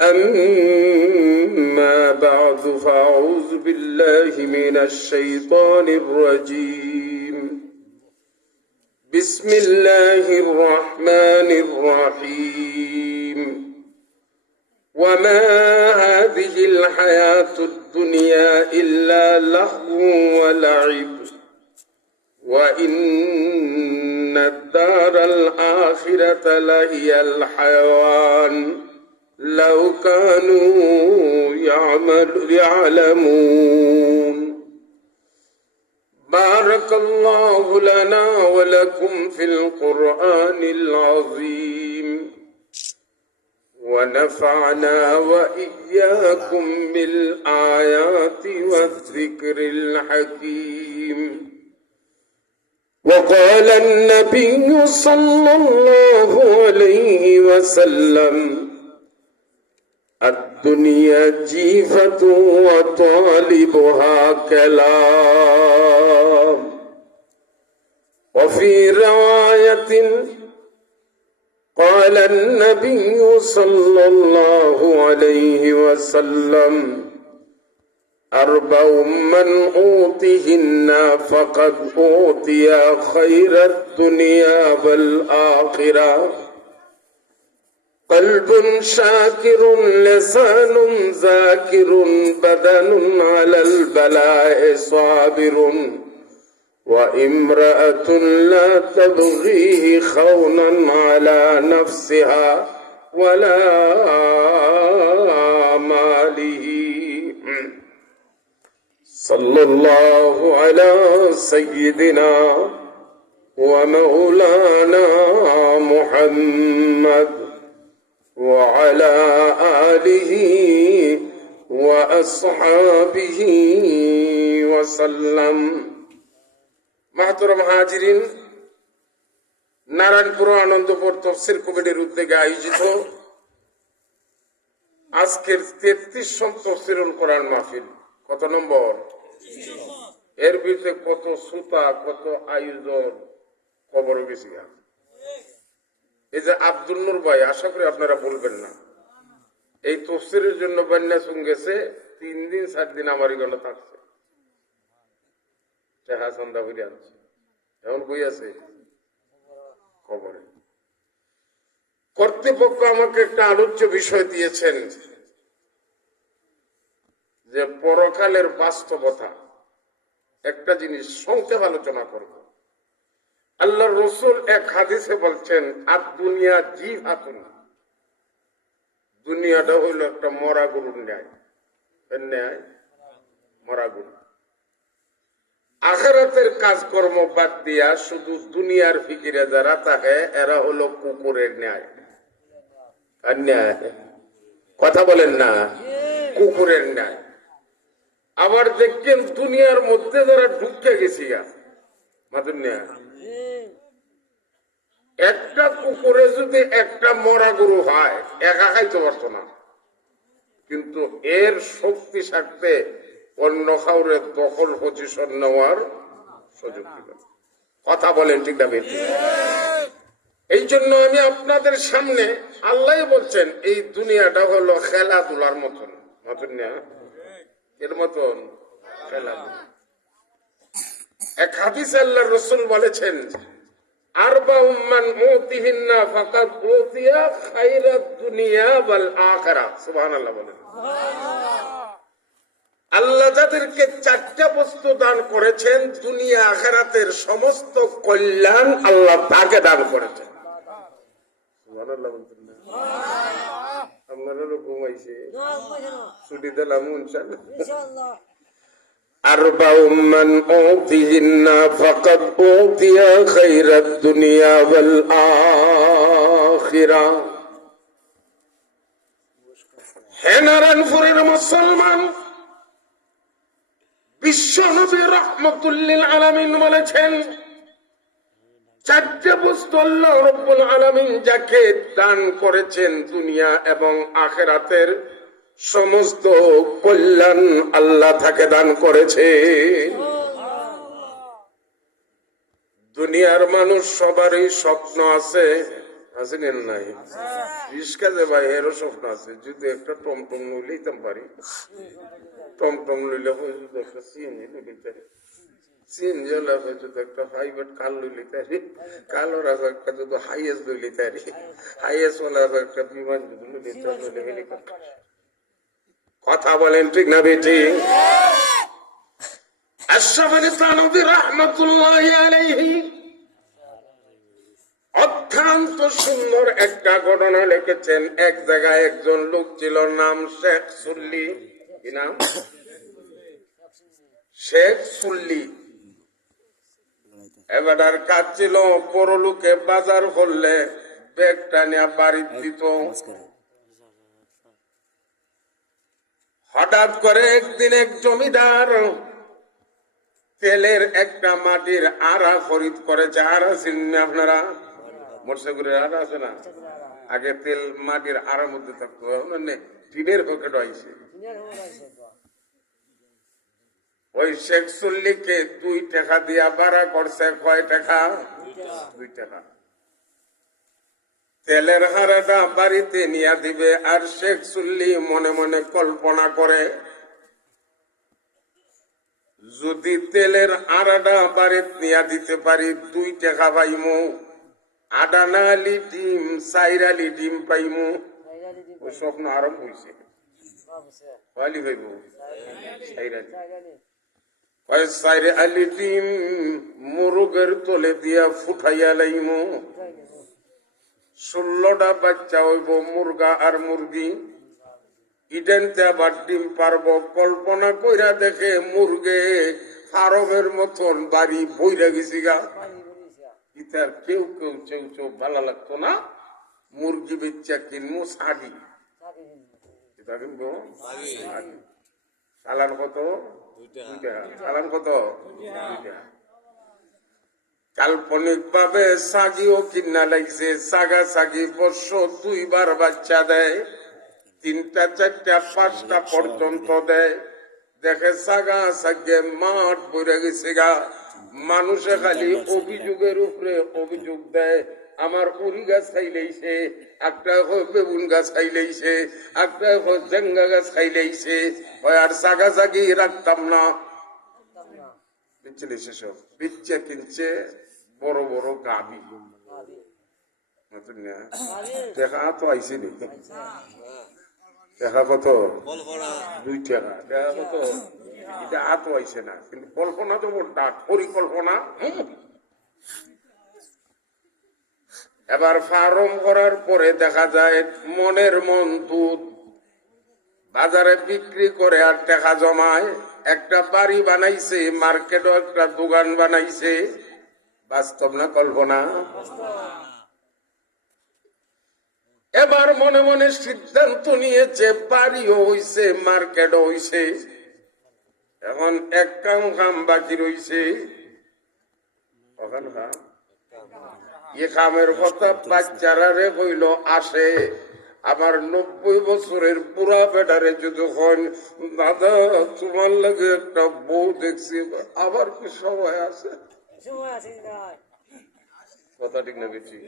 أما بعد فأعوذ بالله من الشيطان الرجيم بسم الله الرحمن الرحيم وما هذه الحياة الدنيا إلا لهو ولعب وإن الدار الآخرة لهي الحيوان لو كانوا يعلمون بارك الله لنا ولكم في القرآن العظيم ونفعنا وإياكم بالآيات والذكر الحكيم وقال النبي صلى الله عليه وسلم الدنيا جيفة وطالبها كلام وفي رواية قال النبي صلى الله عليه وسلم أربع من أوتيهن فقد أوتي خير الدنيا والآخرة قلب شاكر لسان ذاكر بدن على البلاء صابر وامرأة لا تبغيه خونا على نفسها ولا ماله صلى الله على سيدنا ومولانا محمد وعلى آله وأصحابه وسلم محترم হাজিরিন নারায়ণপুর আনন্দপুর তাফসীর কমিটির উদ্যোগে আয়োজিত আজকের 33তম তাফসীরুল কোরআন মাহফিল কত নম্বর এর ভিতরে কত সুতা কত আয়োজন খবর বেশি আছে এই যে আব্দুল নূর ভাই আশা করি আপনারা বলবেন না এই তাফসীরের জন্য বান্যাসুন গেছে 3 দিন 4 দিন আমারই গলা থাকছে টাকা সন্ধ্যা হয়ে যাচ্ছে এমন কই আছে খবরে কর্তৃপক্ষ আমাকে একটা আলোচ্য বিষয় দিয়েছেন যে পরকালের বাস্তবতা একটা জিনিস সংক্ষেপ আলোচনা করব আল্লাহর রাসূল এক হাদিসে বলছেন আদ দুনিয়া জিহাতুন দুনিয়াটা হইল একটা মরা গরুর ন্যায় মরা গরু আখিরাতের কাজকর্ম বাদ দিয়া শুধু দুনিয়ার ফিকিরে যারা থাকে এরা হলো কুকুরের ন্যায় কথা বলেন না কুকুরের ন্যায় আবার দেখছেন দুনিয়ার মধ্যে যারা ঢুকে গেছি একটা কুকুরে যদি একটা মরা গরু হয় একা খাইতে পারতো না কিন্তু এর শক্তি থাকতে অন্য কাউরে দখল পজিশন নেওয়ার সুযোগ দিল কথা বলেন ঠিক না বেশি এই জন্য আমি আপনাদের সামনে আল্লাহ বলছেন এই দুনিয়াটা হলো খেলাধুলার মতন না এর মতন খেলাধুলা এক হাদিসে আল্লাহর রাসূল বলেছেন আরবাউম মান উতিহিন্না ফাকাদ উতিয়া খায়রাদ দুনিয়া ওয়াল আখিরা সুবহানাল্লাহ বলেন আল্লাহ যাদেরকে 4টা বস্তু দান করেছেন দুনিয়া আখিরাতের সমস্ত কল্যাণ আল্লাহ তাকে দান করেছেন সুবহানাল্লাহ বলতেন না আপনারা ঘুমাইছে ছুটি দিলাম ইনশাআল্লাহ أربع من أوتيهن فقد أوتي خير الدنيا والآخرة হেনারানপুরের মুসলমান বিশ্বনবী রাহমাতুল লিল আলামিন বলেছেন চারটি বস্তু আল্লাহ রাব্বুল আলামিন যাকে দান করেছেন দুনিয়া এবং আখিরাতের সমস্ত কল্যাণ আল্লাহ তাকে দান করেছে। দুনিয়ার মানুষ সবারই স্বপ্ন আছে, আছে না নাই? রিস্কা যে ভাই এরও স্বপ্ন আছে, যদি একটা টমটম লইতাম পারি, টমটম লইলে যদি একটা সিএনজি লইতে পারি, সিএনজি হলে যদি একটা প্রাইভেট কার লইতে পারি, কালোর একটা যদি হাইয়েস লইতে পারি, হাইয়েস হলে একটা বিমান যদি লইলে হেলিকপ্টার। কথা বলেন ঠিক না বেটি? আশরাফ আলী থানভী রাহমাতুল্লাহি আলাইহি অত্যন্ত সুন্দর একটা ঘটনা লিখেছেন। এক জায়গায় একজন লোক ছিল, নাম শেখ সুল্লি। কি নাম? শেখ সুল্লি। এবার কাজ ছিল, পরলোকে বাজার করলে ব্যাগটা নিয়ে বাড়ি দিত। হঠাৎ করে একদিন এক জমিদার তেলের একটা মাটির আড়া খরিদ করেছে। আড়া চিনেন আপনারা? মোটরসাইকেলের আড়া আছে না, আগে তেল মাটির আড়ার মধ্যে থাকতো, মানে টিনের পকেট হয়েছে। ওই শেখ সুল্লিকে 2 টাকা দিয়া ভাড়া করছে। কয় টাকা? 2 টাকা। তেলের হাড়াটা বাড়িতে নিয়ে দিবে। আর শেখ সুল্লি মনে মনে কল্পনা করে, যদি তেলের আড়াটা বাড়িতে নিয়ে দিতে পারি 2 টাকা পাইমু, আডানা আলি ডিম, সাইরালি ডিম পাইমু। ওই স্বপ্ন আরম্ভ হয়েছে। পাইলি ভাইব সাইরালি, সাইরে আলি ডিম মুরগের তলে দিয়া ফুটাইয়া লাইমু। 16টা বাচ্চা হইব, মুরগা আর মুরগি। ইডেনতে আবার ডিম পারব। কল্পনা কইরা দেখে মুরগে ফার্মের মতন বাড়ি বইরা গেছি গা। ইতার কেউ কেউ চেউ চেউ ভালো লাগতো না। মুরগি বেচা কিনবো শাড়ি, চালান কত? 2 টাকা। চালান কত? 2 টাকা। কাল্পনিক ভাবে সাগিও কিনা লাগছে। সাগা সাগি বর্ষ 2 বার বাচ্চা দেয়, 3টা 4টা 5টা পর্যন্ত দেয়। দেখে সাগা সাগে মাঠ বইরে গেছে গা। মানুষে খালি অভিযোগের উপরে অভিযোগ দেয়। আমার উড়ি গাছ খাইলেইছে, একটা বেগুন গাছ খাইলেইছে, একটা জেঙ্গা গাছ খাইলেইছে। আর সাগা সাগি রাখতাম না। বিচলিছে সব বিচ্ছে কিনছে বড় বড় গাবি। দেখা তো আইসি নি, দেখা কত? 2 টাকা। দেখা কত? এটা হাত আইসে না, কিন্তু কল্পনা তো ডাক পরিকল্পনা। এবার ফার্ম করার পরে দেখা যায় মনের মন দুধ বাজারে বিক্রি করে আর টাকা জমায়। একটা বাড়ি বানাইছে, মার্কেটও একটা দোকান বানাইছে। বাস্তব না কল্পনা? এবার মনে মনে সিদ্ধান্ত নিয়েছে, বাড়িও হইছে, মার্কেটও হইছে, এখন এক কাম বাকি রইছে। এ কামের কথা বাচ্চারা রে কইল আসে। আমার 90 বছরের বুড়া বেটারে যদি হন, দাদা তোমার লাগে একটা বউ দেখছি, আবার কি সময় আছে? কথা ঠিক না বেশি?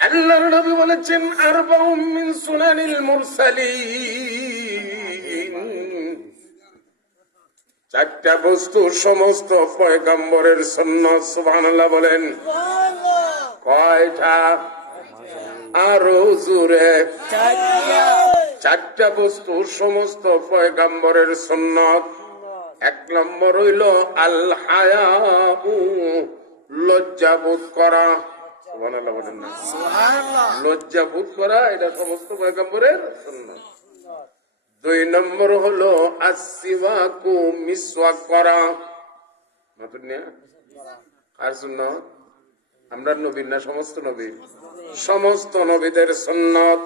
আল্লাহর নবী বলেছেন, আরবাউম মিন সুনানিল মুরসালিন, 4টা বস্তু সমস্ত পয়গম্বরের সুন্নাত। সুবহানাল্লাহ বলেন। কয়টা? আরো জোরে। 4টা বস্তু সমস্ত পয়গম্বরের সুন্নাত। 1 নম্বর হইল আল হায়াউ, লজ্জাবোধ করা। সুবহানাল্লাহ বলেন না? লজ্জাবোধ করা, এটা সমস্ত পয়গম্বরের সুন্নাত। 2 নম্বর হলো আসওয়াকু, মিসওয়াক করা। নতুন না? আর সুন্নাত আমরা নবীর না? সমস্ত নবী, সমস্ত নবীদের সুন্নাত।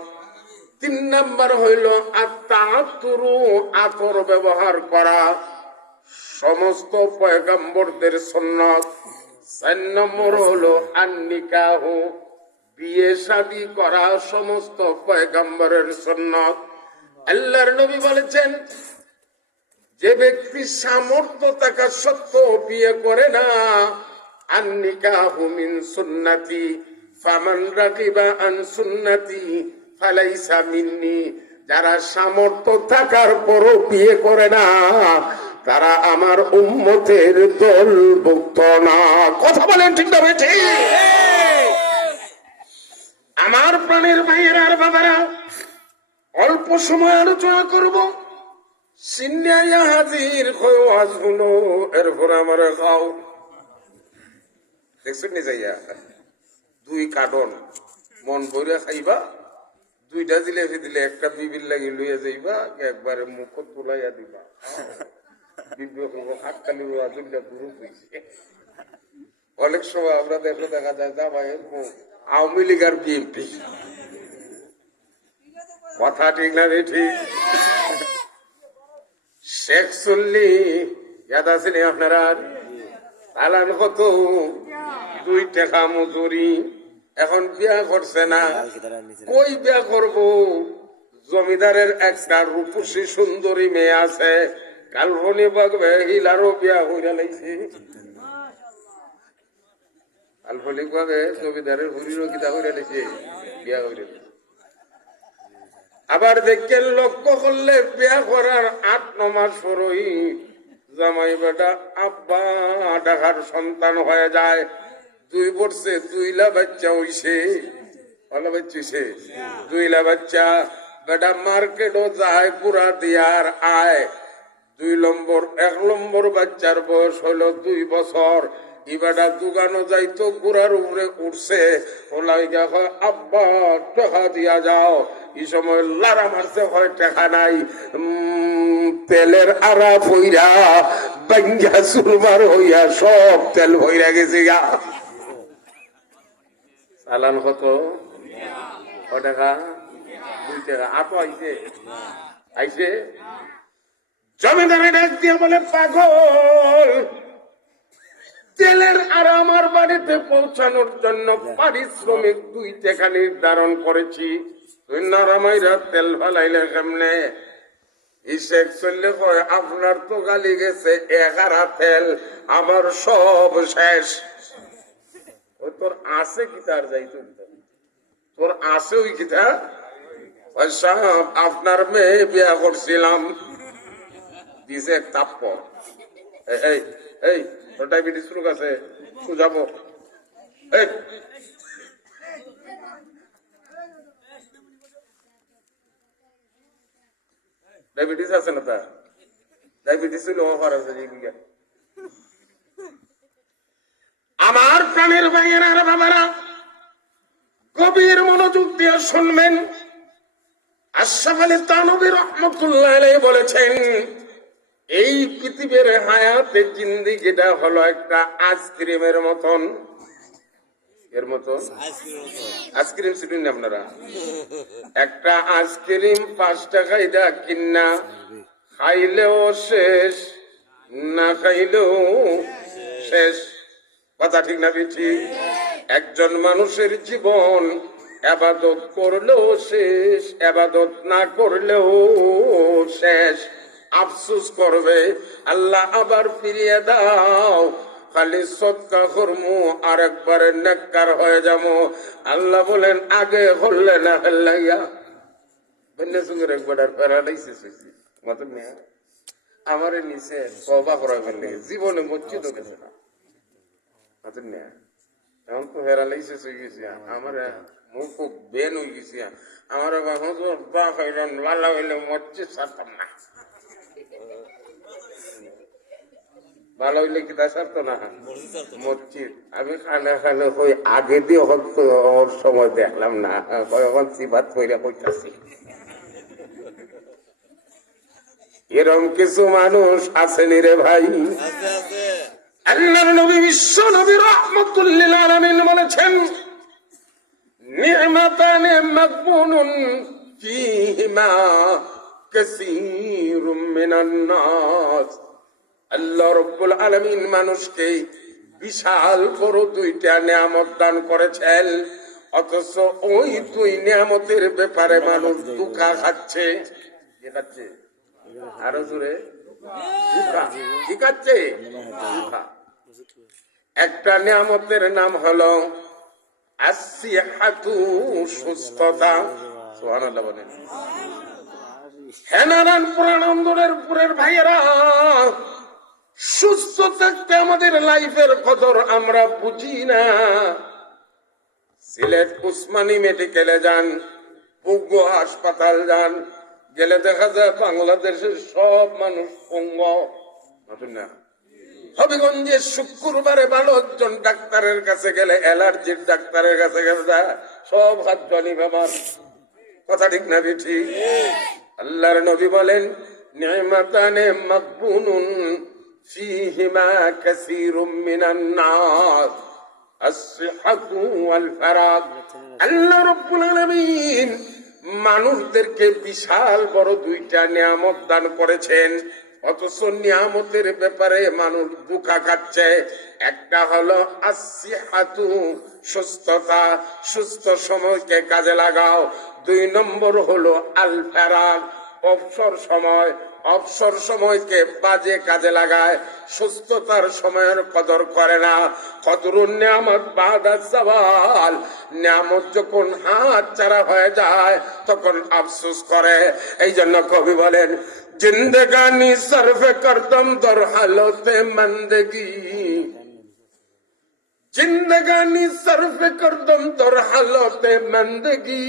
3 নম্বর হইল আত-তাআত্তুরু, আতর ব্যবহার করা, সমস্ত পয়গম্বরদের সুন্নাত। 4 নম্বর হলো আন-নিকাহু, বিয়ে শাদী করা, সমস্ত পয়গম্বরের সুন্নাত। আল্লাহর নবী বলেছেন, যে ব্যক্তি সামর্থ্য থাকা সত্ত্বেও বিয়ে করে না, আন-নিকাহু মিন সুন্নতি ফামান রাগিবা আন সুন্নতি ফালাইসা মিন্নি। যারা সামর্থ্য থাকার পরও বিয়ে করে না তারা আমার উম্মতের দলভুক্ত না। কথা বলেন ঠিক না বেঠি? আমার প্রাণের ভাইয়েরা আর বাবারা, অল্প সময় আলোচনা করব। সিন্নাইয়া হাজির হয়ে আজ হলো, এরপর আমার খাও। দেখছেন নি যাইয়া 2 কার্টন মন ভরে খাইবা, 2টা জিলেপি দিলে একটা বিবির লাগি লইয়া যাইবা, একবারে মুখ তুলাইয়া দিবা। অনেক সময় আমরা দেখা যায় আওয়ামী লীগ আর বিএনপি। কথা ঠিক না রে? ঠিক। শেখ চল্লি ইয়াদ আছে নি আপনারা? চালান কত? 2 টাকা মজুরি। এখন বিয়া করছে না, কই বিয়া করব? জমিদারের একটা রূপসী সুন্দরী মেয়ে আছে, কালভনি বাগবে হিলারও বিয়া হইয়া লাইছে। কালভনি বাগে জমিদারের হুড়িরও কিতা হইয়া লাইছে, বিয়া হইয়া। আবার দেখেন লক্ষ্য করলে বিয়া করার 8-9 মাস পরই জামাই বেটা আব্বা ডাকার সন্তান হয়ে যায়। 2 বছরে 2লা বাচ্চা হইছে। ভালো বাচ্চা হইছে, 2লা বাচ্চা। বেটা মার্কেটও যায় পুরা দিয়ার আয়। 1 নম্বর বাচ্চার বয়স হলো 2 বছর। ইবাটা দোকানও যাইতো, গুড়ার উপরে উঠছে। ওলাইগা হয় আব্বা টাকা দিয়া যাও। এই সময় লারা মারছে, হয় টাকা নাই। তেলের আড়া ভইরা বাঙ্গা চুরমার হইয়া সব তেল ভইরা গেছে গা। চালান কত? টাকা 2 টাকা। আপো আইছে, আইছে। জমিদারে ডাক দিয়া বলে, পাগল, তেলের আর আমার বাড়িতে পৌঁছানোর জন্য পারিশ্রমিক 2 টাকা নির্ধারণ করেছি। তুই নারামাইরা তেল ফেলাইলে কেমনে? শেখ চললে কয়, আপনার তো গালি গেছে 11 তেল, আমার সব শেষ। তোর আছে কি? তার যাইতো তোর আছে ওই কিতা? সাহেব, আপনার মেয়ে বিয়া করছিলাম, দিছে এক তাপ্প। এই এই তোর ডায়াবেটিস রোগ আছে, যাবো। ডায়াবেটিস আছে না? তার ডায়াবেটিস হইলে অফার আছে। আমার প্রাণের ভাইয়েরা আর বাবারা, গভীর মনোযোগ দিয়ে শুনবেন। আশরাফ আলী থানভী রহমাতুল্লাহ আলাইহি বলেছেন, এই পৃথিবীর হায়াতে জিন্দেগিটা হলো একটা আইসক্রিমের মতন। এর মতন আইসক্রিম শুনুন আপনারা। একটা আইসক্রিম 5 টাকায় দা কিনা, খাইলেও শেষ, না খাইলেও শেষ। কথা ঠিক না ঠিক? একজন মানুষের জীবন ইবাদত করলেও শেষ, ইবাদত না করলেও শেষ। আফসোস করবে, আল্লাহ আবার ফিরিয়ে দাও, খালি সদকা করমু আর একবারে নেককার হয়ে যাবো। আল্লাহ বলেন, আগে হলে না হল্লাইয়া বন্যা সুন্দর একবার প্যারালাইসিস হয়েছে। মতন আমারে নিচে তওবা করা ফেললে জীবনে মসজিদ গেছে না। মতন এখন তো প্যারালাইসিস হয়ে গেছে, আমার মুখ বেন হয়ে গেছে। আমার হুজুর বা হইলেন লালা হইলে মসজিদ ছাড়তাম না। ভালো হইলে কি তা ছাড়তো না মসজিদ? আমি খানা খানা হই আগে দিয়ে হতো, ওর সময় দেখলাম না, এখন সিবাত হইলে কইতাছি। এরকম কিছু মানুষ আছেনি রে ভাই। আল্লাহর নবী বিশ্ব নবী রাহমাতুল লিল আলামিন বলেছেন, নি'মাতানি মাগবুনুন ফীহিমা কাসীরুম মিনান নাস। আল্লাহ রাব্বুল আলামিন মানুষকে বিশাল বড় 2টা নিয়ামত দান করেছেন, অথচ ওই 2 নিয়ামতের ব্যাপারে মানুষ ধোঁকা খাচ্ছে। কি খাচ্ছে? আরো জোরে ধোঁকা। কি খাচ্ছে? ধোঁকা। একটা নিয়ামতের নাম হলো আসিহাতু, সুস্থতা। সুবহানাল্লাহ বলেন। হে নারায়ণপুর আনন্দপুরের ভাইয়েরা, সুস্থ থাকতে আমাদের লাইফের কদর আমরা বুঝি না। সিলেট উসমানী মেডিকেলে যান, পঙ্গ হাসপাতাল যান, গেলে দেখা যায় বাংলাদেশের সব মানুষ পঙ্গ। না, হবিগঞ্জে শুক্রবারে ভালো একজন ডাক্তারের কাছে গেলে, অ্যালার্জির ডাক্তারের কাছে গেলে সব হাত জনি ব্যাপার। কথা ঠিক না ঠিক? আল্লাহর নবী বলেন, নি'মাতানে মাগবুনুন ফীহিমা কাসীরুম মিনান নাস, আস-সিহাতু ওয়াল ফারাগ। আল্লাহ রাব্বুল আলামিন মানুষদেরকে বিশাল বড় দুইটা নিয়ামত দান করেছেন, অথচ নিয়ামতের ব্যাপারে মানুষ বুকা খাচ্ছে। একটা হলো আসিহাতু, সুস্থতা, সুস্থ সময়কে কাজে লাগাও। 2 নম্বর হলো আল ফারাগ, অবসর সময়, অবসর সময়কে বাজে কাজে লাগায়, সুস্থতার সময়ের কদর করে না। কদরুন নিয়ামত বাদা জাওয়াল, নিয়ামত যখন হাত ছাড়া হয়ে যায় তখন আফসোস করে। এই জন্য কবি বলেন, জিন্দেগানি সরফে করদম দর হালতে মন্দগি, জিন্দেগানি সরফে করদম দর হালতে মন্দগি,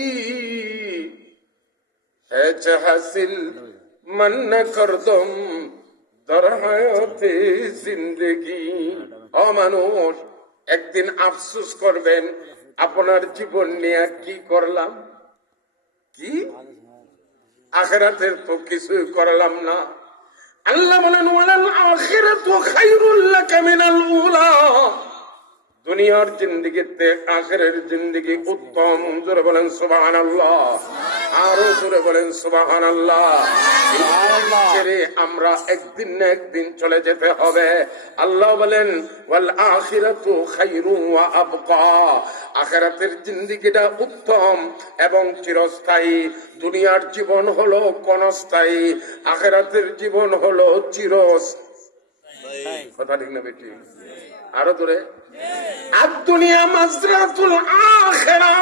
है हासिल मन न कर दम दर हायते जिंदगी। ও মানুষ, একদিন আফসোস করবেন আপনার জীবন নিয়ে কি করলাম, কি আখিরাতের তো কিছুই করলাম না। আল্লাহ বলেন, ওয়ালাল আখিরাতু খায়রুল লাকা মিনাল উলা, দুনিয়ার জিন্দেগিতে আখিরের জিন্দেগি উত্তম। জোরে বলেন সুবহানাল্লাহ, আরো জোরে বলেন সুবহানাল্লাহ। ছেড়ে আমরা একদিন না একদিন চলে যেতে হবে। আল্লাহ বলেন, ওয়াল আখিরাতু খায়রু ওয়া আবকা, আখিরাতের জিন্দেগিটা উত্তম এবং চিরস্থায়ী। দুনিয়ার জীবন হলো ক্ষণস্থায়ী, আখিরাতের জীবন হলো চিরস্থায়ী। কথা ঠিক না বেটি? আরো দূরে, আর দুনিয়া মাজরাতুল আখিরা,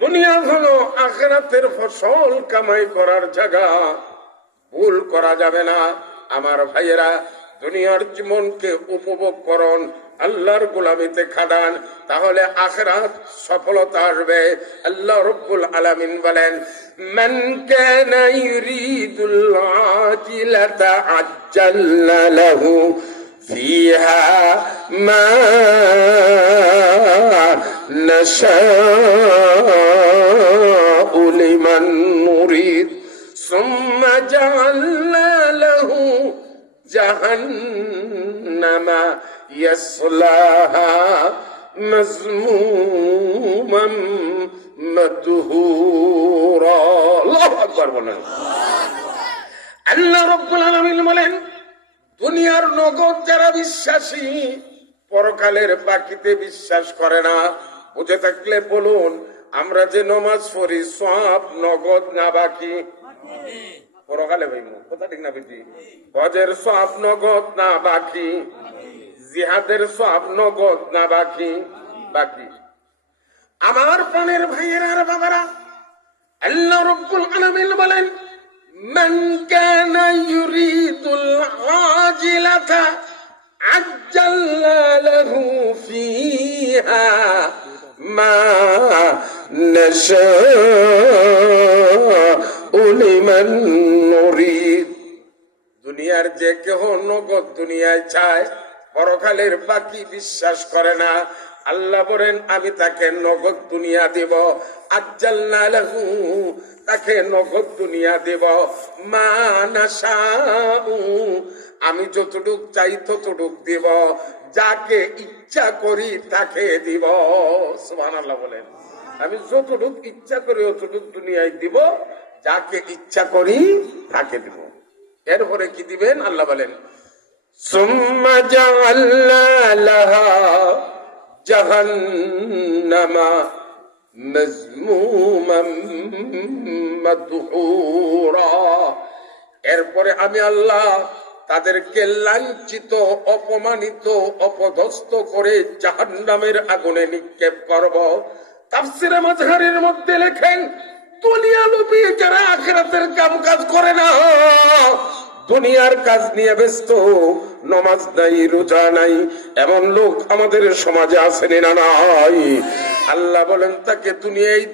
দুনিয়া হলো আখিরাতের ফসল কামাই করার জায়গা, ভুল করা যাবে না। আমার ভাইয়েরা, দুনিয়ার জীবনকে উপভোগ করুন, আল্লাহর গোলামিতে খাটান, তাহলে আখিরাত সফলতা আসবে। আল্লাহ রাব্বুল আলামিন বলেন, মান কানা ইউরিদুল আজিলাতা আজ্জালনা লাহু فيها ما نشاء لمن نريد ثم جعلنا له جهنم يصلاها مذموما مدحورا। আল্লাহু আকবার বলেন। আল্লাহ রাব্বুল আলামিন বলেন, দুনিয়ার নগদ যারা বিশ্বাসী, পরকালের বাকিতে বিশ্বাস করে না। বুঝে থাকলে বলুন, আমরা যে নমাজ পড়ি সব নগদ না বাকি? পরকালে ভাইমু, কথা ঠিক না বেটি? হজের সব নগদ না বাকি? জিহাদের সব নগদ না বাকি? বাকি। আমার প্রাণের ভাইয়েরা আর বাবারা, আল্লাহ রাব্বুল আলামিন বলেন, من كان يريد العاجلة عجلنا له فيها ما نشاء لمن نريد। দুনিয়ার যে কেহ নগদ দুনিয়ায় চায়, পরকালের বাকি বিশ্বাস করে না। আল্লাহ বলেন, আমি তাকে নগদ দুনিয়া দিব। আজ্জালনা লাহু, তাকে নগদ দুনিয়া দেব। মা নাশাউ, আমি যতটুক চাই ততটুক দিব, যাকে ইচ্ছা করি তাকে দিব। সুবহানাল্লাহ বলেন। আমি যতটুক ইচ্ছা করি ততটুক দুনিয়ায় দিব, যাকে ইচ্ছা করি তাকে দিব। এরপরে কি দিবেন? আল্লাহ বলেন, সুম্মা জাআলনা লাহা জাহান্নামা মাযমুমান মাদহুরা। এরপরে আমি আল্লাহ তাদেরকে লাঞ্ছিত, অপমানিত, অপদস্থ করে জাহান্নামের আগুনে নিক্ষেপ করব। তাফসীরে মাযহারের মধ্যে লেখেন, দুনিয়া লোভী যারা আখিরাতের কাম কাজ করে না, দুনিয়ার কাজ নিয়ে ব্যস্ত, নামাজ নাই, রোজা নাই, এমন লোক আমাদের সমাজে আছেন না নাই? আল্লাহ বলেন তাকে দুনিয়ায়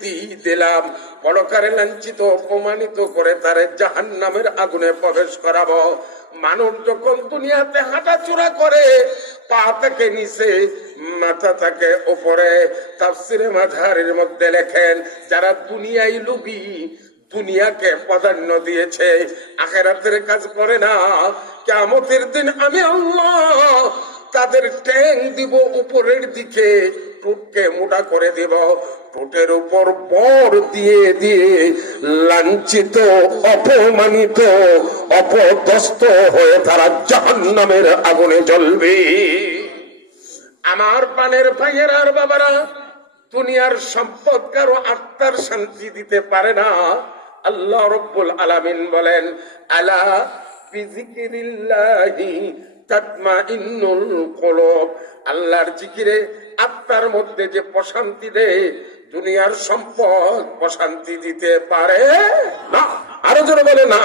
দিলাম, পরকালে লাঞ্ছিত, অপমানিত করে তারে জাহান্নামের আগুনে প্রবেশ করাবো। মানুষ যখন দুনিয়াতে হাঁটাচলা করে, পা থেকে নিচে, মাথা থেকে উপরে, তাফসীরে মাযহারের মধ্যে লেখেন, যারা দুনিয়ায় লোভী, দুনিয়াকে প্রাধান্য দিয়েছে, আখিরাতের কাজ করে না, কিয়ামতের দিন আমি আল্লাহ তাদের ট্যাং দিব উপরের দিকে, টুটকে মোটা করে দিব, টুটের উপর বর দিয়ে দিয়ে লাঞ্ছিত, অপমানিত, অপদস্থ হয়ে তারা জাহান্নামের আগুনে জ্বলবে। আমার প্রাণের ভাইয়েরা আর বাবারা, দুনিয়ার সম্পদ কারো আত্মার শান্তি দিতে পারে না। আল্লাহ রাব্বুল আলামিন বলেন, আলা বিযিকিরিল্লাহি তাতমাইন্নুল কুলুব, আল্লাহর জিকিরে আত্মার মধ্যে যে প্রশান্তি দেয়, দুনিয়ার সম্পদ প্রশান্তি দিতে পারে না। আরো জোরে বলে না।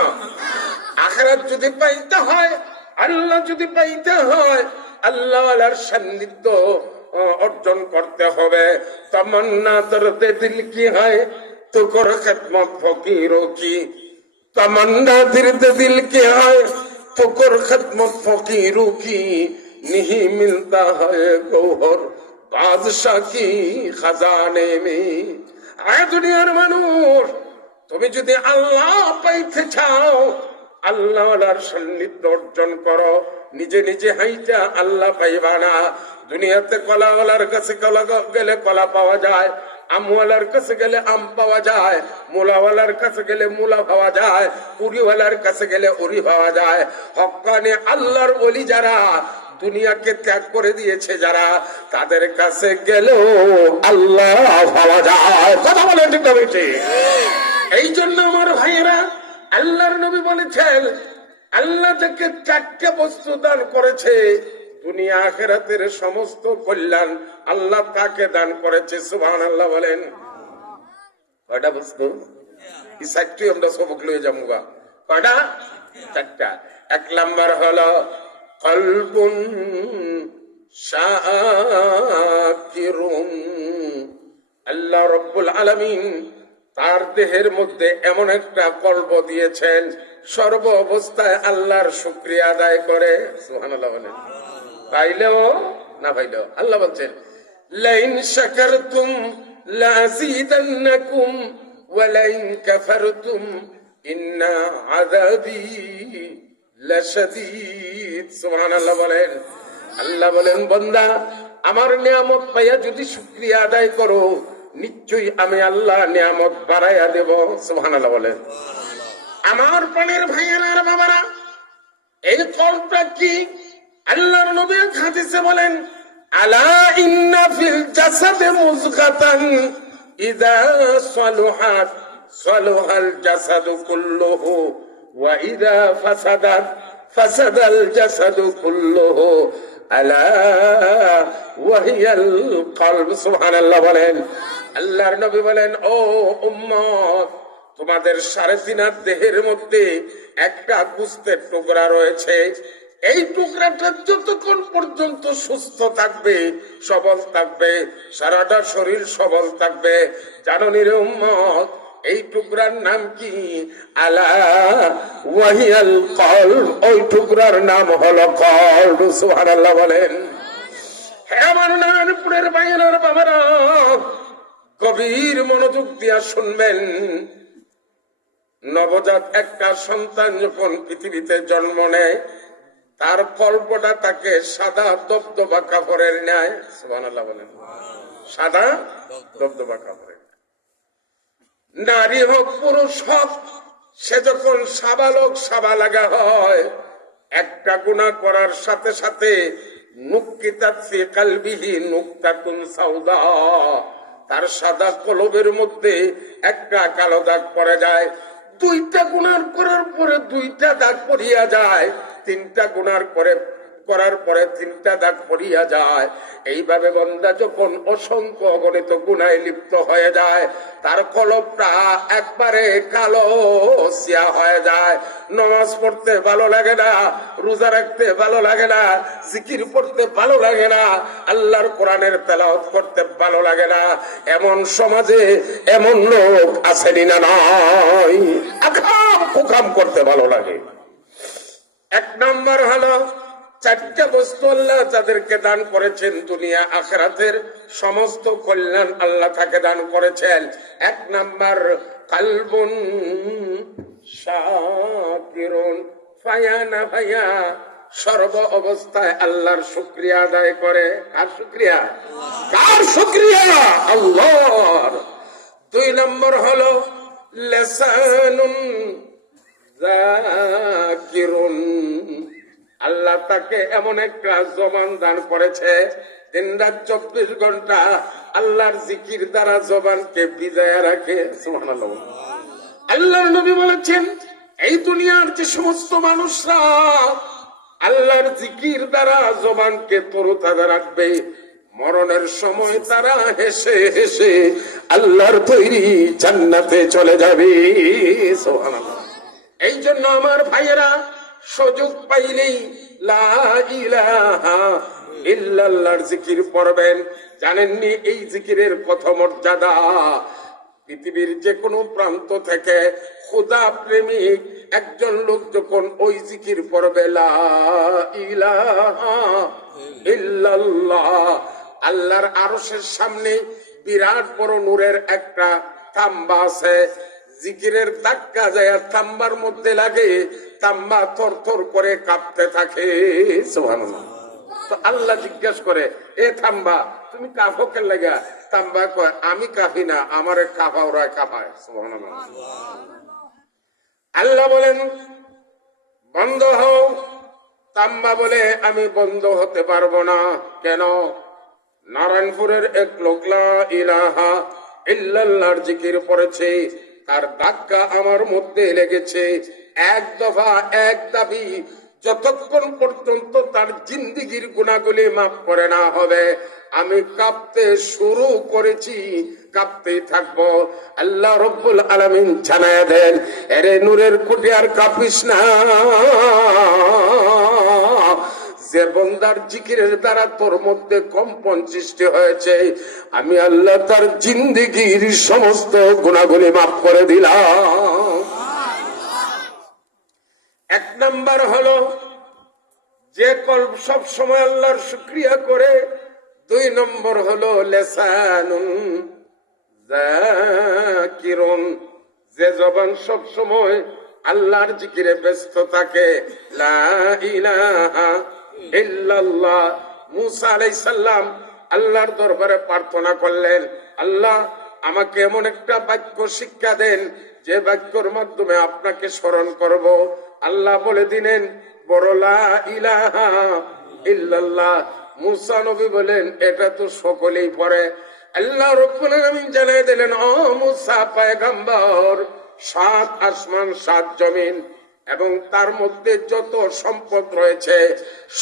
আখিরাত যদি পাইতে হয়, আল্লাহ যদি পাইতে হয়, আল্লাহর সান্নিধ্য অর্জন করতে হবে। তমন্না দর্দে দিল কি হয় তো কর খিদমত ফকিরো কি, তমন্না দর্দে দিল কি হয় তো কর খিদমত ফকিরো কি, नहीं मिलता है गौहर बादशाह की खजाने में। আয় দুনিয়ার মানুষ, তুমি যদি আল্লাহ পাইতে চাও, আল্লাহর সান্নিধ্য অর্জন করো। নিজে নিজে হাইটা আল্লাহ পাইবা না। দুনিয়াতে কলাওয়ালার কাছে কলা গেলে কলা পাওয়া যায়, আমওয়ালার কাছে গেলে আম পাওয়া যায়, মুলাওয়ালার কাছে গেলে মুলা পাওয়া যায়, উরিওয়ালার কাছে গেলে উরি পাওয়া যায়। হক্কানি আল্লাহর ওলি যারা, দুনিয়াকে ত্যাগ করে দিয়েছে যারা, তাদের কাছে গেলেও আল্লাহ পাওয়া যায়। কথা বলেন ঠিক না বেশি? এই জন্য আমার ভাইয়েরা, আল্লাহর নবী বলেছেন, আল্লাহ থেকে চারটে বস্তু দান করেছে, দুনিয়া আখিরাতের সমস্ত কল্যাণ আল্লাহ তাকে দান করেছে। সুবহানাল্লাহ বলেন। কয়টা বস্তু? এই চারটি আমরা সবক লয়ে যাবো। কয়টা? চারটা। এক নাম্বার হলো কলবুন শাকিরুন। আল্লাহ রাব্বুল আলামিন তার দেহের মধ্যে এমন একটা কলব দিয়েছেন, সর্ব অবস্থায় আল্লাহর শুকরিয়া আদায় করে। সুবহানাল্লাহ বলেন। পাইলেও না পাইলেও আল্লাহ বলছেন, লাইন শাকারতুম লাযীদান্নাকুম ওয়া লাইন কাফারতুম ইন্না আযাবি লাশাদীদ। সুবহানাল্লাহ বলেন। আল্লাহ বলেন, বান্দা আমার নিয়ামত পাইয়া যদি শুকরিয়া আদায় করো, নিশ্চয়ই আমি আল্লাহ নিয়ামত বাড়াইয়া দেব। সুবহানাল্লাহ বলেন। আমার প্রাণের ভাইয়েরা আর বাবারা, এই কলটা কি? আল্লাহর নবী হাদিসে বলেন, আলা ইন্না ফিল জাসাদে মুযগাতান ইযা সালুহাত সালুহাল জাসাদু কুল্লুহু ওয়া ইযা ফাসাদাত ফাসাদাল জাসাদু কুল্লুহু আলা ওয়া হিয়াল কলব। সুবহানাল্লাহ বলেন। আল্লাহর নবী বলেন, ও উম্মত, তোমাদের 3.5 দেহের মধ্যে একটা গোশতের টুকরা রয়েছে। এই টুকরাটা যতক্ষণ পর্যন্ত সুস্থ থাকবে, সবল থাকবে, সারাটা শরীর সবল থাকবে, জানো নি রে উম্মত, এই টুকরার নাম কি? আলা ওয়াহিয়াল কলব। ওই টুকরার নাম হলো কলব। সুবহানাল্লাহ বলেন। হ্যাঁ আমার নারায়ণপুরের বাইরের বাবারা, গভীর মনোযোগ দিয়া শুনবেন। নবজাত একটা সন্তান যখন পৃথিবীতে জন্ম নেয়, তার কল্পটা তাকে সাদা দবদবা কাপড়ের ন্যায়। সুবহানাল্লাহ বলেন। সাদা দবদবা কাপড়ের। নারী হোক পুরুষ হোক, সে যখন সাবালক সাবালাগা হয়, একটা গুনাহ করার সাথে সাথে নুক্কিতাত ফি কলবিহি নুক্তাতুন সাউদা, তার সাদা কলবের মধ্যে একটা কালো দাগ পড়ে যায়। 2টা গুনাহ করার পরে 2টা দাগ পড়িয়া যায়। তিনটা গুনার করার পরে তিনটা দাগ পড়িয়া যায়। এইভাবে বান্দা যখন অসংখ্য অগণিত গুনায় লিপ্ত হয়ে যায়, তার কলবটা একবারে কালো সিয়া হয়ে যায়। নামাজ পড়তে ভালো লাগে না, রোজা রাখতে ভালো লাগে না, জিকির পড়তে ভালো লাগে না, আল্লাহর কোরআনের তেলাওয়াত করতে ভালো লাগে না। এমন সমাজে এমন লোক আসেনি না নাই, আকাম কুকাম করতে ভালো লাগে। এক নম্বর হলো, চারটা বস্তু আল্লাহ যাদেরকে দান করেছেন, দুনিয়া আখিরাতের সমস্ত কল্যাণ আল্লাহ তাকে দান করেছেন। এক নাম্বার, কালবুন শাকিরুন ফায়ানা ফায়া, সর্ব অবস্থায় আল্লাহর শুকরিয়া আদায় করে। কার শুকরিয়া? কার শুকরিয়া? আল্লাহর। দুই নম্বর হলো লিসানুন যাকিরুন, আল্লাহ তাকে এমন একটা জবান দান করেছে, দিন রাত 24 ঘন্টা আল্লাহর জিকির দ্বারা জবানকে বিজায় রাখে। সুবহানাল্লাহ। আল্লাহর নবী বলেছেন, এই দুনিয়ার যে সমস্ত মানুষরা আল্লাহর জিকির দ্বারা জবানকে তরতাজা রাখবে, মরণের সময় তারা হেসে হেসে আল্লাহর তৈরি জান্নাতে চলে যাবে। সুবহানাল্লাহ। এই জন্য আমার ভাইয়েরা, সুযোগ পাইলেই লা ইলাহা ইল্লাল্লাহর জিকির পড়বেন। জানেননি এই জিকিরের কত মর্যাদা? পৃথিবীর যে কোনো প্রান্ত থেকে খোদা প্রেমিক একজন লোক যখন ওই জিকির পড়বে, লা ইলাহা ইল্লাল্লাহ, আল্লাহর আরশের সামনে বিরাট বড় নূরের একটা তাম্বা আছে, জিকিরের ধাক্কা যায় তাম্বার মধ্যে লাগে, তাম্বা থর থর করে কাঁপতে থাকে। সুবহানাল্লাহ। তো আল্লাহ জিজ্ঞেস করে, এ তাম্বা তুমি কাঁপো কেন লাগা? তাম্বা কয়, আমি কাঁপি না, আমারে কাঁপাও রায় কাঁপায়। সুবহানাল্লাহ। আল্লাহ বলেন, বন্ধ হও। তাম্বা বলে, আমি বন্ধ হতে পারবো না। কেন? নারায়ণপুরের এক লোক লা ইলাহা ইল্লাল্লাহর জিকির পড়েছে, তার ধাক্কা আমার মধ্যে লেগেছে। এক দফা এক দাবি, যতক্ষণ পর্যন্ত তার জিন্দেগির গুনাহগুলি মাফ করে না হবে, আমি কাঁপতে শুরু করেছি, কাঁপতেই থাকবো। আল্লাহ রব্বুল আলামিন জানায়া দেন, এরে নূরের কুটি আর কাঁপিস না, যে বন্দার জিকিরের দ্বারা তোর মধ্যে কম্পন সৃষ্টি হয়েছে, আমি আল্লাহ তার জিন্দেগির সমস্ত গুনাহগুলি মাফ করে দিলাম। এক নাম্বার হলো, যে কলব সব সময় আল্লাহর শুকরিয়া করে। দুই নম্বর হলো লিসানুন যাকিরুন, যে জবান সব সময় আল্লাহর জিকিরে ব্যস্ত থাকে। লা ইলাহা ইল্লাল্লাহ। মুসা আলাইহিস সালাম আল্লাহর দরবারে প্রার্থনা করলেন, আল্লাহ আমাকে এমন একটা বাক্য শিক্ষা দেন যে বাক্যর মাধ্যমে আপনাকে স্মরণ করব। আল্লাহ বলে দিলেন, বড় লা ইলাহা ইল্লাল্লাহ। মুসা নবী বলেন, এটা তো সকলেই পড়ে। আল্লাহ রাব্বুল আলামিন জানিয়ে দিলেন, ও মুসা পয়গম্বর, 7 আসমান 7 জমিন এবং তার মধ্যে যত সম্পদ রয়েছে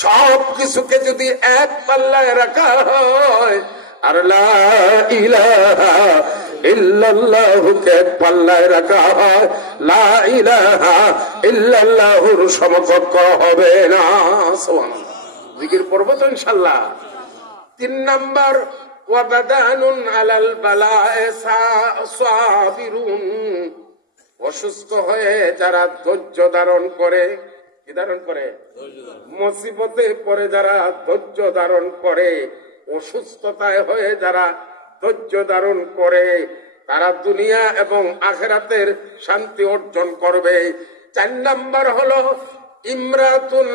সব কিছুকে যদি এক পাল্লায় রাখা হয়, আর লা ইলাহা ইল্লাল্লাহুকে এক পাল্লায় রাখা হয়, লা ইলাহা ইল্লাল্লাহুর সমকক্ষ হবে না। সুবহানাল্লাহ। জিকির পড়ব তো ইনশাআল্লাহ। 3 নাম্বার, ওয়া বাদানুন আলাল বালায়ে সাবিরুন, অসুস্থ হয়ে যারা ধৈর্য ধারণ করে। কি ধারণ করে? মুসিবতে পড়ে যারা ধৈর্য ধারণ করে, অসুস্থতায় হয়ে যারা ধৈর্য ধারণ করে, তারা দুনিয়া এবং আখিরাতের শান্তি অর্জন করবে। 4 নাম্বার হলো, ইমরাতুন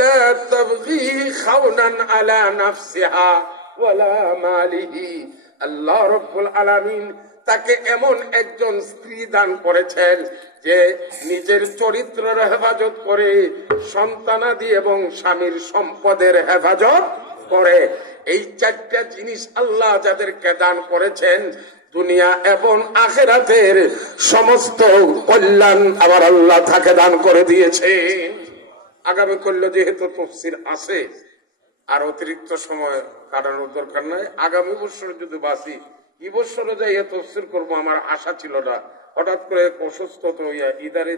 লা তাবগি খাওনান আলা নাফসিহা ওয়ালা মালিহি। আল্লাহ রাব্বুল আলামিন তাকে এমন একজন স্ত্রী দান করেছেন যে নিজের চরিত্রের হেফাজত করে, সন্তানাদি এবং স্বামীর সম্পদের হেফাজত করে। এই 4টা জিনিস আল্লাহ যাদেরকে দান করেছেন, দুনিয়া এবং আখিরাতের সমস্ত কল্যাণ আবার আল্লাহ তাকে দান করে দিয়েছে। আগামী করলে যেহেতু তফসির আছে আর অতিরিক্ত সময় কাটানোর দরকার নাই, আগামী বছর যদি বাঁচি এই বছরে যাই তফসির করবো আমার আশা ছিল না। হঠাৎ করে অসুস্থ তো হইয়া ইদার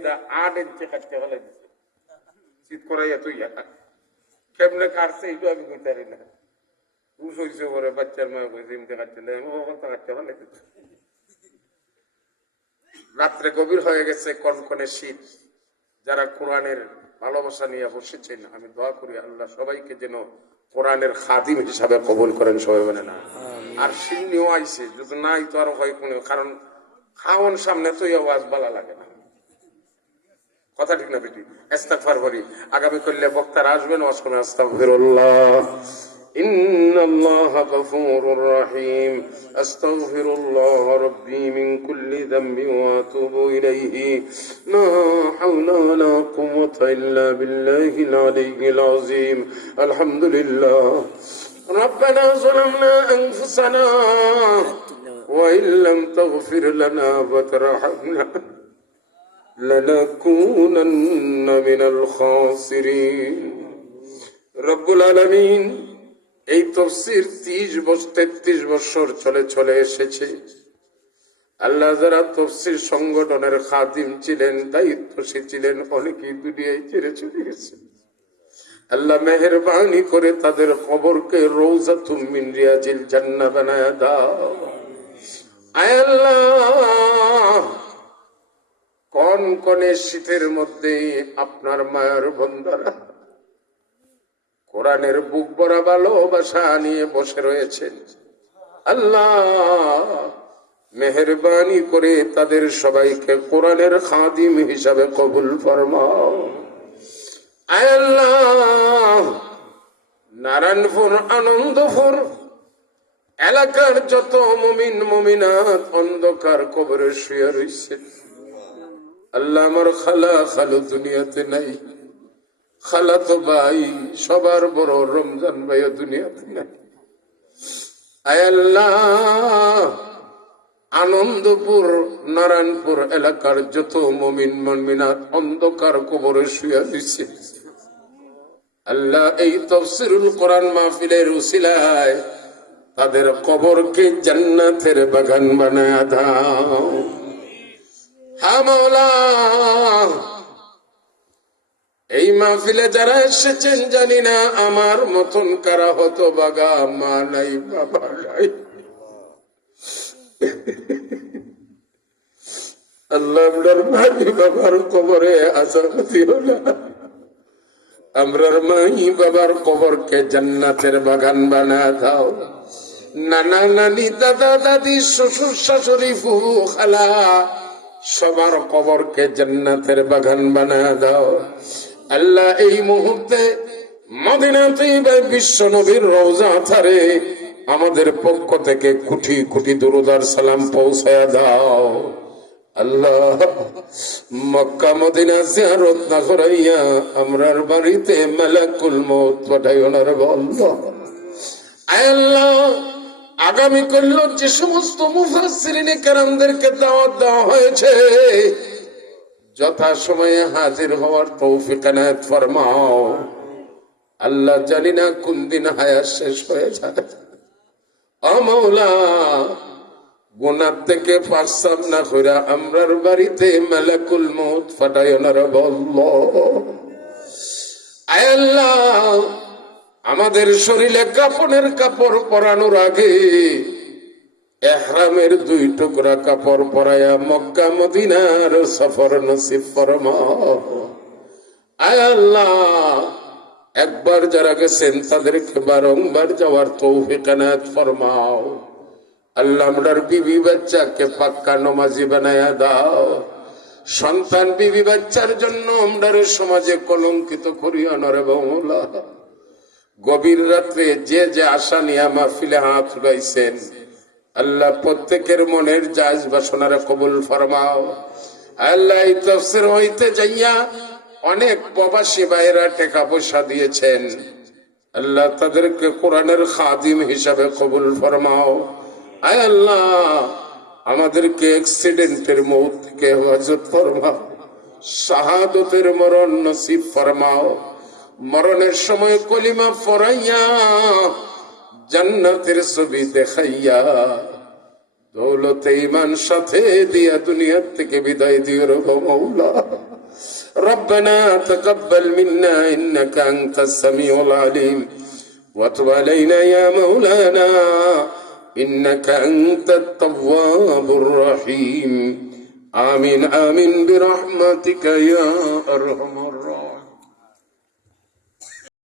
8 ইঞ্চি কাটতে ফেলে দিচ্ছে, শীত করাইয়া তুই কেমনে কাটছে এইটা আমি বুঝতে পারি না। উস হইছে করে বাচ্চার মা কইতে কাটতে কাটতে ফেলে দিচ্ছে। রাত্রে গভীর হয়ে গেছে, কনকনে শীত। যারা কোরআনের ভালোবাসা নিয়ে বসেছেন আমি দোয়া করি আল্লাহ সবাইকে যেন কোরআনের খাদিম হিসাবে কবুল করেন, সবাই মানে না। আর সিন্নিও আইছে, যদি নাই তো আরো হয় কোনো, কারণ খাওয়ান সামনে তো আওয়াজ ভালো লাগে না, কথা ঠিক না বেটি? ইস্তেগফার করি। আগামী করলে বক্তারা আসবেন, ওয়াজ করবেন। আস্তাগফিরুল্লাহ ইন্নাল্লাহা গফুরুর রহিম আস্তাগফিরুল্লাহ রাব্বি মিন কুল্লি যামবি ওয়া আতুবু ইলাইহি লা হাওলা ওয়ালা কুওয়াতা ইল্লা বিল্লাহিল আলিয়্যিল আযীম আলহামদুলিল্লাহ ربنا ظلمنا أنفسنا وإن لم تغفر لنا وترحمنا لنكونن من الخاسرين রব্বুল আলামিন। এই তাফসীর 33 বছর চলে এসেছে। আল্লাহ যারা তাফসীর সংগঠনের খাদিম ছিলেন, দায়িত্বশীল ছিলেন, অনেকেই দুনিয়ায় ছেড়ে চলে গেছে। আল্লাহ মেহেরবানি করে তাদের কবরকে রওজাতুম মিন রিয়াজিল জান্নাহ বানায়া দাও। আয় আল্লাহ, কনকনে শীতের মধ্যে আপনার মায়ের বন্দারা কোরআনের বুক ভরা ভালোবাসা নিয়ে বসে রয়েছেন। আল্লাহ মেহেরবানি করে তাদের সবাইকে কোরআনের খাদিম হিসাবে কবুল ফরমাও। আয় আল্লাহ, নারায়ণপুর আনন্দপুর এলাকার যত মুমিন মুমিনাত অন্ধকার কবরে শুয়ে রয়েছে, আল্লাহ আমার খালা খালু দুনিয়াতে নাই, খালা তো ভাই সবার বড় রমজান ভাইও দুনিয়াতে নাই। আয় আল্লাহ, আনন্দপুর নারায়ণপুর এলাকার যত মুমিন মুমিনাত অন্ধকার কবরে শুয়ে রয়েছে, আল্লাহ এই তাফসীরুল কোরআন মাহফিলের উসিলায় তাদের কবরকে জান্নাতের বাগান বানায়া দাও। হ্যাঁ মাওলা, এই মাহফিলে যারা এসেছেন জানি না আমার মতন কারা হতো বাগা, মা নাই বাবা নাই। আল্লাহ আমরার ভাই বাবার কবরে আযাব দিও না, আমরার মাই বাবার কবরকে জান্নাতের বাগান বানায়া দাও। নানা নানি দাদা দাদি শ্বশুর শাশুড়ি ফুফু খালা সবার কবরকে জান্নাতের বাগান বানায়া দাও। আল্লাহ এই মুহূর্তে মদিনাতে বিশ্ব নবীর রওজা ধারে আমাদের পক্ষ থেকে কোটি কোটি দুরূদ আর সালাম পৌঁছায়া দাও। আল্লাহ মক্কা মদিনা জিয়ারত না করাইয়া আমরার বাড়িতে মালাকুল মউত পাঠাইও না রে আল্লাহ। আয় আল্লাহ, আগামী করল যে সমস্ত মুফাসসিরিনে কেরামদেরকে দাওয়াত দেওয়া হয়েছে যথা সময়ে হাজির হওয়ার তৌফিক এনায়েত ফরমাও। আল্লাহ জানি না কোন দিন হায়াত শেষ হয়ে যায়। ও মাওলা, গুনাহ থেকে পারসাম না কইরা আমরার বাড়িতে মালাকুল মউত পাঠাইও না রে আল্লাহ। আয় আল্লাহ, আমাদের শরীরে কাফনের কাপড় পরানোর আগে ইহরামের 2 টুকরা কাপড় পরায়া মক্কা মদিনার সফর নসিব ফরমাও। আয় আল্লাহ, একবার যারা গেছেন তাদেরকে বারংবার যাওয়ার তৌফিক এনায়েত ফরমাও। আল্লাহ আমরার বিবি বাচ্চাকে পাক্কা নমাজি বানায়া দাও। সন্তান বিবি বাচ্চার জন্য আমরার সমাজে কলঙ্কিত করিও না রে মাওলা। গভীর রাত্রে যে যে আশা নিয়ে মাহফিলে হাত উঠাইছেন আল্লাহ প্রত্যেকের মনের জায়েজ বাসনারে কবুল ফরমাও। আল্লাহ এই তাফসীর হইতে যাইয়া অনেক প্রবাসী ভাইরা টাকা পয়সা দিয়েছেন, আল্লাহ তাদেরকে কোরআনের খাদিম হিসাবে কবুল ফরমাও। আয় আল্লাহ, আমাদেরকে অ্যাক্সিডেন্টের মউত থেকে হেফাজত ফরমাও, শাহাদতের মরণ নসিব ফরমাও। মরণের সময় কলিমা পড়াইয়া জান্নাতের ছবি দেখাইয়া দৌলতে ঈমান সাথে দিয়া দুনিয়ার থেকে বিদায় দিও রে মাওলা। ربنا تقبل منا إنك أنت السميع العليم وتب علينا يا مولانا إنك أنت التواب الرحيم آمين آمين برحمتك يا أرحم الراحمين।